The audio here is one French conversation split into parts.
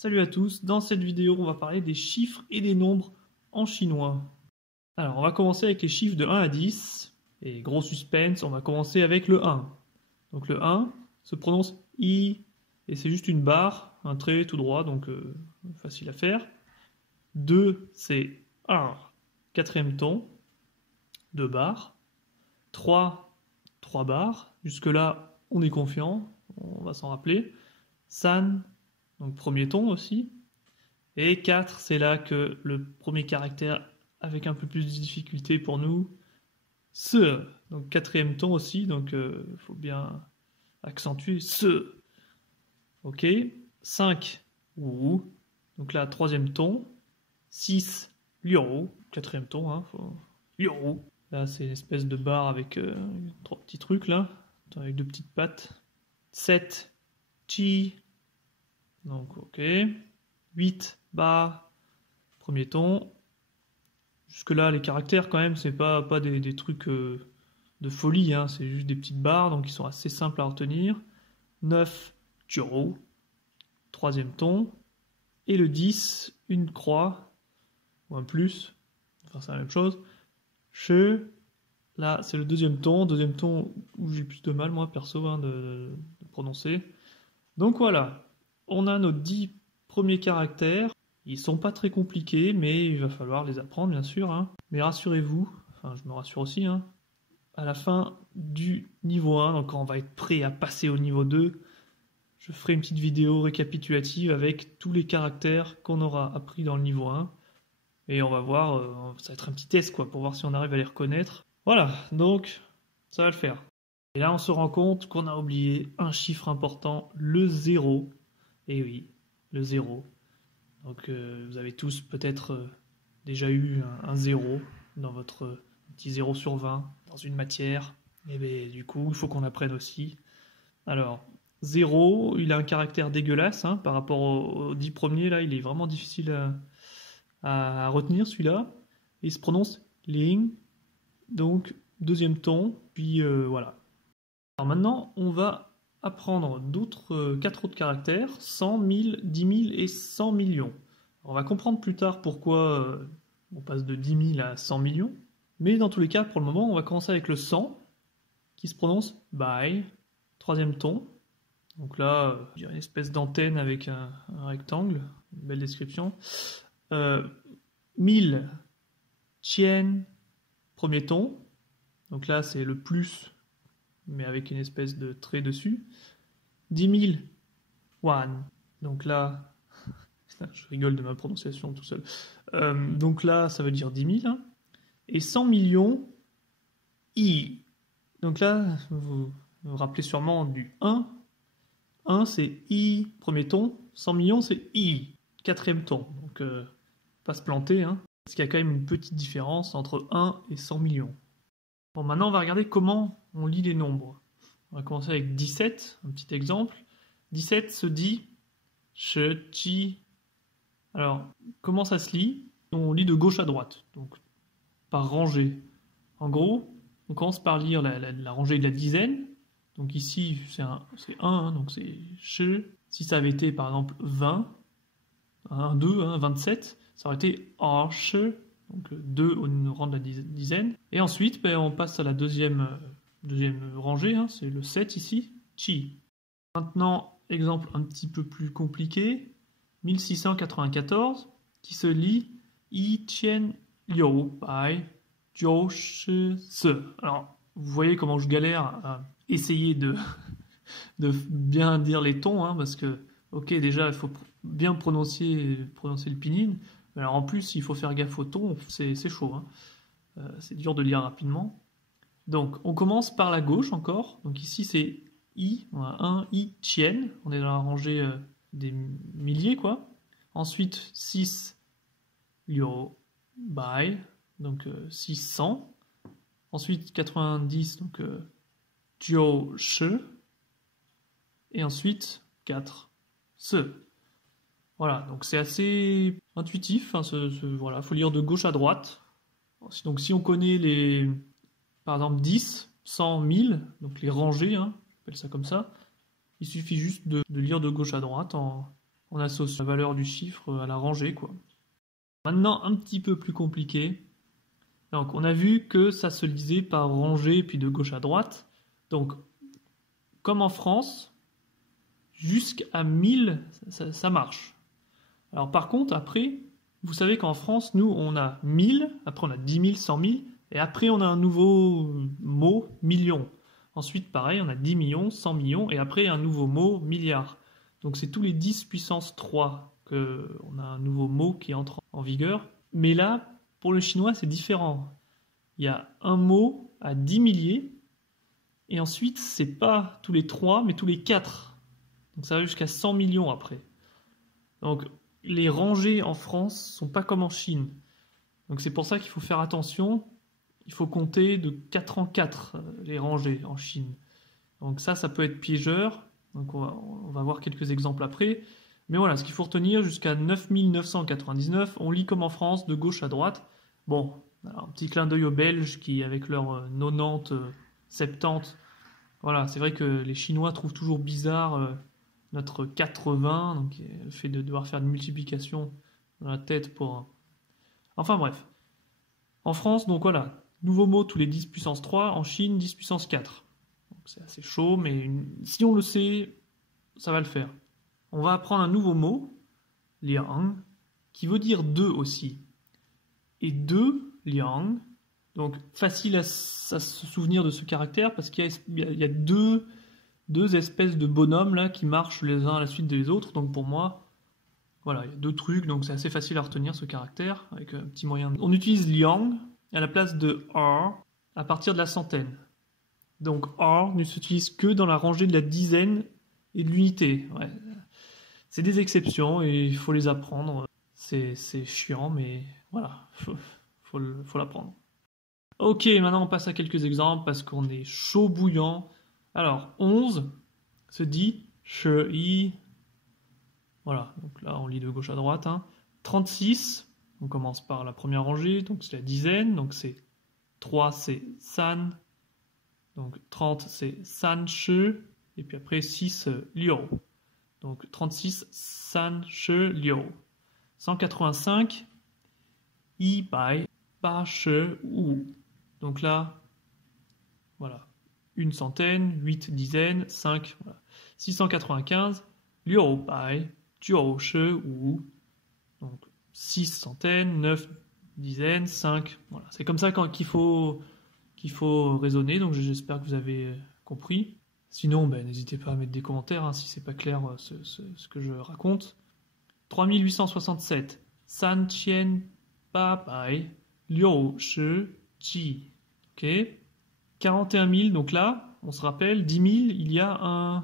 Salut à tous, dans cette vidéo on va parler des chiffres et des nombres en chinois. Alors on va commencer avec les chiffres de 1 à 10, et gros suspense, on va commencer avec le 1. Donc le 1 se prononce I, et c'est juste une barre, un trait tout droit, donc facile à faire. 2 c'est A, quatrième ton, 2 barres. 3, 3 barres, jusque là on est confiant, on va s'en rappeler. San, donc premier ton aussi. Et 4, c'est là que le premier caractère avec un peu plus de difficulté pour nous. Se, donc quatrième ton aussi, donc il faut bien accentuer se. Ok. 5, ou, donc là troisième ton. 6, liu, quatrième ton, hein, liu. Là c'est une espèce de barre avec 3 petits trucs là, avec 2 petites pattes. 7, chi. Donc ok. 8, ba, premier ton. Jusque là les caractères quand même c'est pas des trucs de folie, hein, c'est juste des petites barres donc ils sont assez simples à retenir. 9, jiu, troisième ton. Et le 10, une croix, ou un plus, enfin c'est la même chose. Che, là c'est le deuxième ton où j'ai plus de mal moi perso hein, de prononcer. Donc voilà, on a nos 10 premiers caractères. Ils sont pas très compliqués, mais il va falloir les apprendre bien sûr. Hein. Mais rassurez-vous, enfin je me rassure aussi, hein, à la fin du niveau 1, donc quand on va être prêt à passer au niveau 2, je ferai une petite vidéo récapitulative avec tous les caractères qu'on aura appris dans le niveau 1. Et on va voir, ça va être un petit test quoi, pour voir si on arrive à les reconnaître. Voilà, donc ça va le faire. Et là on se rend compte qu'on a oublié un chiffre important, le 0. Et oui, le 0. Donc vous avez tous peut-être déjà eu un 0 dans votre petit 0 sur 20 dans une matière. Et bien du coup, il faut qu'on apprenne aussi. Alors, 0, il a un caractère dégueulasse hein, par rapport aux 10 premiers. Là, il est vraiment difficile à retenir celui-là. Il se prononce ling, donc deuxième ton. Puis voilà. Alors maintenant, on va apprendre d'autres 4 autres caractères, 100, 1000, 10 000 et 100 millions. On va comprendre plus tard pourquoi on passe de 10 000 à 100 millions. Mais dans tous les cas, pour le moment, on va commencer avec le 100, qui se prononce bai, troisième ton. Donc là, il y a une espèce d'antenne avec un rectangle, une belle description. 1000, chien, premier ton. Donc là, c'est le plus, mais avec une espèce de trait dessus. 10 000, wan. Donc là, je rigole de ma prononciation tout seul. Donc là, ça veut dire 10 000. Hein. Et 100 millions, i. Donc là, vous vous rappelez sûrement du 1. 1, c'est i, premier ton. 100 millions, c'est i, quatrième ton. Donc, pas se planter. Hein, parce qu'il y a quand même une petite différence entre 1 et 100 millions. Bon, maintenant, on va regarder comment on lit les nombres. On va commencer avec 17, un petit exemple. 17 se dit che, chi. Alors, comment ça se lit? On lit de gauche à droite, donc par rangée. En gros, on commence par lire la rangée de la dizaine. Donc ici, c'est 1, hein, donc c'est che. Si ça avait été par exemple 20, 1, 2, hein, 27, ça aurait été a, che, donc 2 au rang de la dizaine. Et ensuite, ben, on passe à la deuxième rangée, hein, c'est le 7 ici, chi. Maintenant, exemple un petit peu plus compliqué, 1694, qui se lit yi qian liu bai jiu shi se. Alors, vous voyez comment je galère à essayer de bien dire les tons, hein, parce que, ok, déjà, il faut bien prononcer le pinyin, mais alors en plus, il faut faire gaffe au ton, c'est chaud, hein. C'est dur de lire rapidement. Donc, on commence par la gauche encore, donc ici c'est i, on a 1 i qian, on est dans la rangée des milliers, quoi. Ensuite, 6 liu bai, donc 600. Ensuite, 90, donc jiu shi. Et ensuite, 4 se. Voilà, donc c'est assez intuitif. Hein, voilà, faut lire de gauche à droite. Donc si on connaît par exemple 10, 100, 1000, donc les rangées, hein, j'appelle ça comme ça, il suffit juste de lire de gauche à droite en on associe la valeur du chiffre à la rangée, quoi. Maintenant, un petit peu plus compliqué. Donc, on a vu que ça se lisait par rangée, puis de gauche à droite. Donc, comme en France, jusqu'à 1000, ça marche. Alors, par contre, après, vous savez qu'en France, nous, on a 1000, après on a 10 000, 100 000, et après on a un nouveau mot, million. Ensuite, pareil, on a 10 millions, 100 millions, et après un nouveau mot, milliard. Donc c'est tous les 10 puissance 3 qu'on a un nouveau mot qui entre en vigueur. Mais là, pour le chinois, c'est différent. Il y a un mot à 10 milliers, et ensuite, c'est pas tous les 3, mais tous les 4. Donc ça va jusqu'à 100 millions après. Donc les rangées en France sont pas comme en Chine. Donc c'est pour ça qu'il faut faire attention. Il faut compter de 4 en 4 les rangées en Chine. Donc ça peut être piégeur. Donc on va voir quelques exemples après. Mais voilà, ce qu'il faut retenir, jusqu'à 9999, on lit comme en France, de gauche à droite. Bon, alors, un petit clin d'œil aux Belges qui, avec leurs 90, 70, voilà, c'est vrai que les Chinois trouvent toujours bizarre notre 80, donc le fait de devoir faire une multiplication dans la tête pour... Enfin bref. En France, donc voilà, nouveau mot tous les 10 puissance 3, en Chine 10 puissance 4. Donc c'est assez chaud, mais si on le sait, ça va le faire. On va apprendre un nouveau mot, liang, qui veut dire deux aussi. Et deux, liang, donc facile à se souvenir de ce caractère parce qu'il y a deux espèces de bonhommes là qui marchent les uns à la suite des autres. Donc pour moi, voilà, il y a deux trucs, donc c'est assez facile à retenir ce caractère avec un petit moyen. On utilise liang à la place de r à partir de la centaine. Donc r ne s'utilise que dans la rangée de la dizaine et de l'unité. Ouais. C'est des exceptions et il faut les apprendre. C'est chiant, mais voilà, faut l'apprendre. Ok, maintenant on passe à quelques exemples parce qu'on est chaud bouillant. Alors, 11 se dit shi. Voilà, donc là on lit de gauche à droite. 36, on commence par la première rangée, donc c'est la dizaine. Donc c'est 3, c'est san. Donc 30, c'est san shi. Et puis après 6, liu. Donc 36, san shi liu. 185, yi bai ba shi wu. Donc là, voilà, une centaine, 8 dizaines, 5, voilà. 695, liu bai jiu shi wu. Donc 6 centaines, 9 dizaines, 5, voilà. C'est comme ça qu'il faut raisonner, donc j'espère que vous avez compris. Sinon, n'hésitez pas à mettre des commentaires si c'est pas clair ce que je raconte. 3867, san qian ba bai liu shi ji. Ok. 41 000, donc là, on se rappelle, 10 000, il y a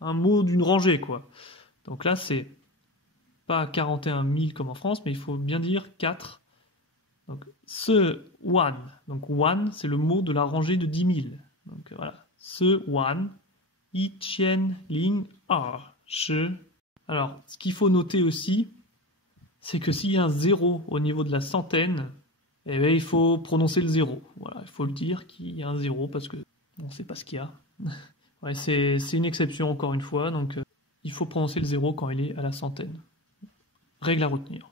un mot d'une rangée, quoi. Donc là, c'est pas 41 000 comme en France, mais il faut bien dire 4. Donc, ce wan. Donc, wan, c'est le mot de la rangée de 10 000. Donc, voilà. Ce wan, yi qian ling er shi. Alors, ce qu'il faut noter aussi, c'est que s'il y a un 0 au niveau de la centaine, eh bien, il faut prononcer le 0. Voilà, il faut le dire qu'il y a un 0 parce que on ne sait pas ce qu'il y a. Ouais, c'est une exception encore une fois, donc il faut prononcer le 0 quand il est à la centaine. Règle à retenir.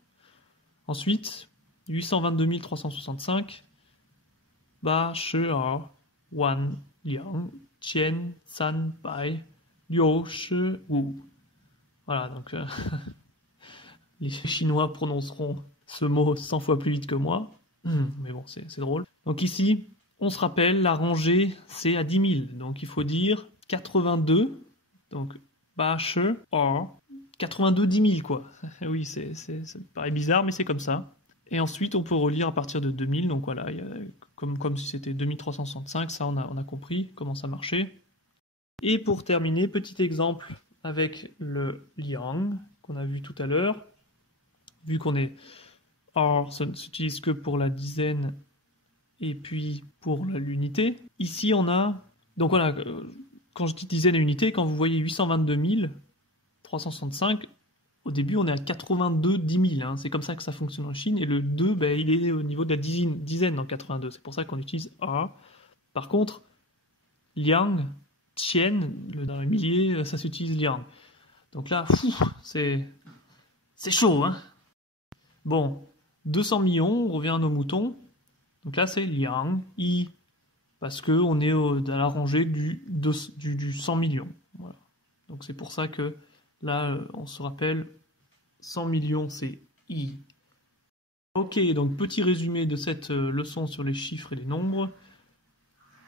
Ensuite, 822 365, ba shi er wan liang qian san bai liu shi wu. Voilà, donc les Chinois prononceront ce mot 100 fois plus vite que moi. Mais bon, c'est drôle. Donc ici, on se rappelle, la rangée, c'est à 10 000. Donc il faut dire 82. Donc, ba shi er 82 10 000, quoi. Oui, ça paraît bizarre, mais c'est comme ça. Et ensuite, on peut relire à partir de 2000. Donc voilà, comme si c'était 2365, ça, on a compris comment ça marchait. Et pour terminer, petit exemple avec le liang qu'on a vu tout à l'heure. Vu qu'on est or, ça ne s'utilise que pour la dizaine et puis pour l'unité. Ici, on a... Donc voilà, quand je dis dizaine et unité, quand vous voyez 822 365, au début, on est à 82 10 000. C'est comme ça que ça fonctionne en Chine. Et le 2, il est au niveau de la dizaine dans 82. C'est pour ça qu'on utilise A. Par contre, liang, qian, dans le millier, ça s'utilise liang. Donc là, c'est chaud, hein. Bon, 200 millions, on revient à nos moutons. Donc là, c'est liang, yi, parce qu'on est dans la rangée du 100 millions. Voilà. Donc c'est pour ça que là, on se rappelle, 100 millions, c'est i. Ok, donc petit résumé de cette leçon sur les chiffres et les nombres.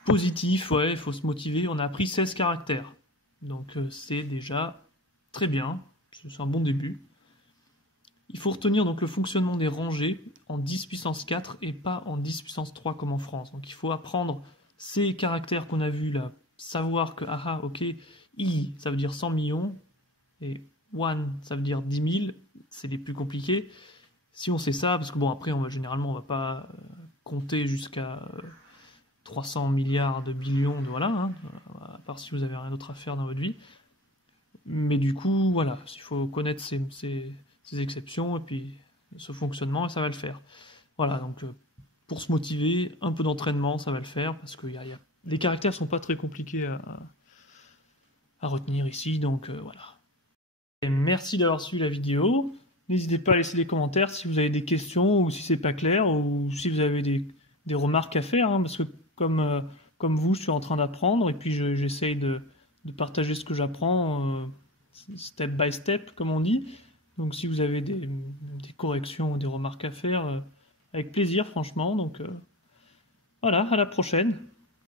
Positif, ouais, il faut se motiver. On a appris 16 caractères. Donc c'est déjà très bien. C'est un bon début. Il faut retenir donc le fonctionnement des rangées en 10 puissance 4 et pas en 10 puissance 3 comme en France. Donc il faut apprendre ces caractères qu'on a vus là, savoir que, ok, I, ça veut dire 100 millions, et 1, ça veut dire 10 000, c'est les plus compliqués. Si on sait ça, parce que bon, après, généralement, on va pas compter jusqu'à 300 milliards de billions, voilà, hein, à part si vous avez rien d'autre à faire dans votre vie. Mais du coup, voilà, il faut connaître ces exceptions et puis ce fonctionnement, et ça va le faire. Voilà, donc pour se motiver, un peu d'entraînement, ça va le faire, parce que les caractères sont pas très compliqués à retenir ici, donc voilà. Et merci d'avoir suivi la vidéo. N'hésitez pas à laisser des commentaires si vous avez des questions ou si c'est pas clair ou si vous avez des remarques à faire, hein, parce que comme vous, je suis en train d'apprendre et puis j'essaye de partager ce que j'apprends step by step, comme on dit. Donc si vous avez des corrections ou des remarques à faire, avec plaisir, franchement. Donc voilà, à la prochaine.